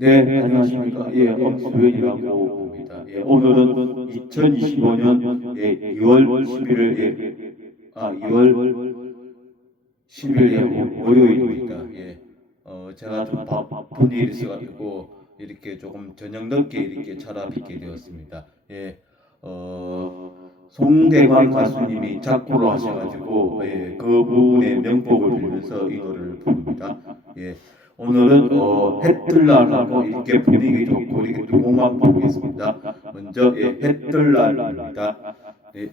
네, 안녕하십니까. 예, 엄수현이라고 합니다. 예, 오늘은 2025년 예, 2월 11일 예, 아 2월 10일 예, 월요일입니다. 예, 어, 제가 좀 바, 바쁜 일이 있어가지고 이렇게 조금 저녁 늦게 이렇게 찾아뵙게 되었습니다. 예, 어, 송대관 가수님이 작곡을 하셔가지고 예, 그분의 명복을 빌면서 이 노래를 부릅니다. 예. 오늘은 어, 해뜰날하고 이렇게 분위기 좋고 이렇게 두 곡만 보겠습니다. 먼저 예, 해뜰날입니다. 예.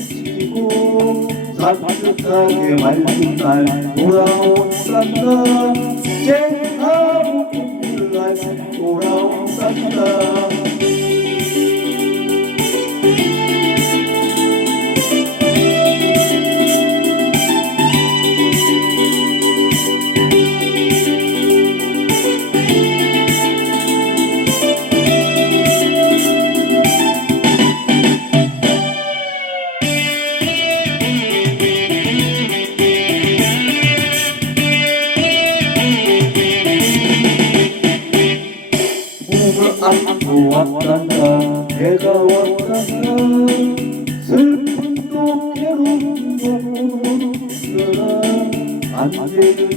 히고 산뜻하게 맑은 날 돌아온단다 쨍하고 왔단다. 내가 왔단다. 슬픔도 괴로움도 쓰라 안 되는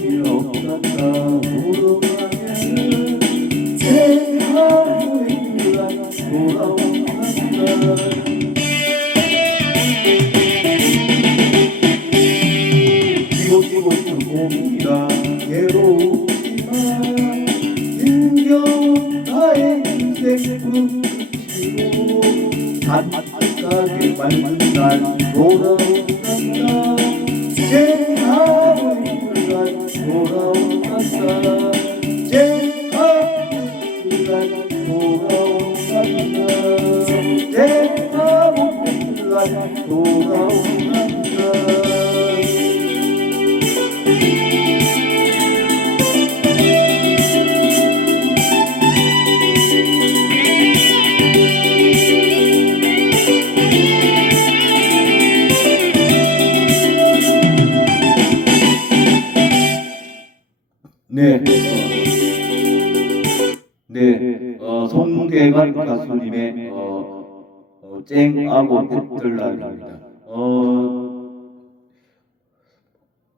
단단하게 맑은 날 돌아온단다 제 하루의 날 돌아온단다 제 하루 네. 어, 송대관 가수님의 어, 어, 쨍하고 햇들날입니다. 어,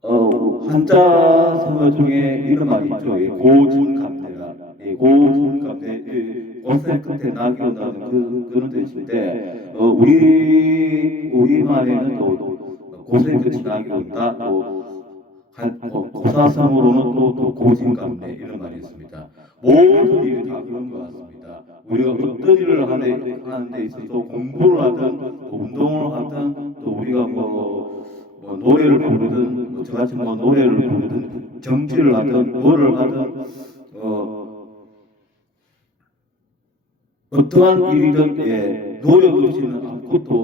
어, 한자 성어 중에 이런 말이 있죠. 예, 고진감대라. 예, 고진감대. 예, 꽃의 끝에 낙이 온다는 그, 그런 뜻인데, 어, 우리, 우리말에는 또, 고생 끝이 낙이 온다. 또, 한 고- 고사성어로는 또, 또 고진감래 이런 말이 있습니다. 모든 일이 다 그런 것 같습니다. 우리가 어떤 일을 하는, 하는 데 있어서 공부를 하든 또 운동을 하든 또 우리가 뭐, 뭐 노래를 부르든 뭐 저같이 뭐 노래를 부르든 정치를 하든 뭐를 하든 어, 어떠한 일이든 예, 노력 없이는 아무것도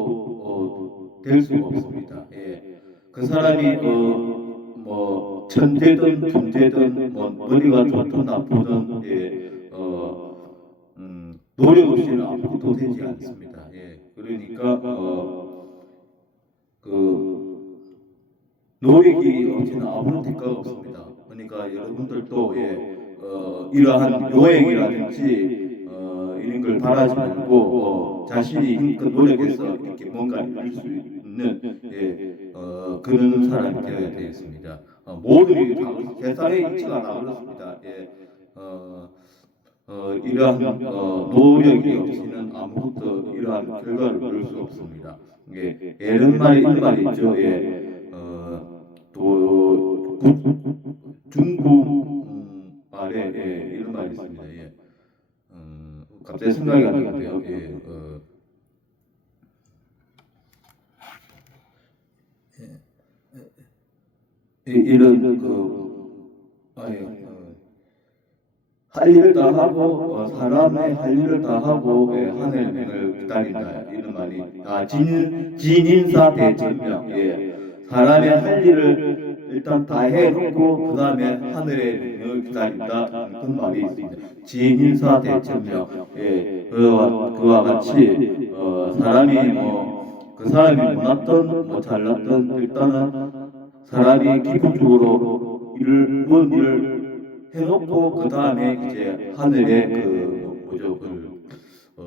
어, 될 수가 없습니다. 예. 그 사람이 어, 뭐 천재든 존재든 뭐 머리가 좋든 나쁘든 예, 어, 음, 노력 없이는 아무것도 되지 않습니다. 예, 그러니까 어, 그 노력이 없이는 아무런 대가가 없습니다. 그러니까 여러분들도 예, 어, 이러한 요행이라든지 어, 이런 걸 바라지 말고 어, 자신이 힘껏 노력해서 이렇게 뭔가 이룰 수 있는 예, 어, 그런 사람이 되어야 되겠습니다. 어, 어, 모든 일이 다. 세상의 이치가 다 그렇습니다. 예, 어, 어, 이러한 어, 노력이 없이는 아무것도 이러한 결과를 얻을 수 없습니다. 예, 이런 말이 이런 말이 있죠. 예, 어, 또 국- 중국 음, 말에 예, 이런 말이 있습니다. 예, 음, 갑자기 생각이 안 나는데요. 예, 어, 이- 이런 그 아예 어, 할 일을 다 하고 어, 사람의 할 일을 다 하고 예, 하늘 명을 기다린다. 이런 말이 아 진, 진인사 대증명. 예. 사람의 할 일을 일단 다 해놓고 그 다음에 하늘의 명을 기다린다. 그런 말이 있습니다. 진인사 대증명. 예. 그와 그와 같이 어, 사람이 뭐 그 사람이 못났던 뭐 잘났던 일단은 사람이 기본적으로 일을 뭔 일을 해놓고 그 다음에 이제 하늘의 그 뭐죠 그 어,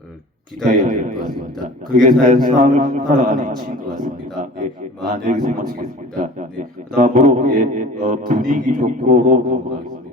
어, 기다려야 될 것 같습니다. 그게 사실상 살아가는 이치인 것 같습니다. 예, 만 여기서 마치겠습니다. 네, 그다음으로 예, 어, 분위기 좋고로 넘어가겠습니다.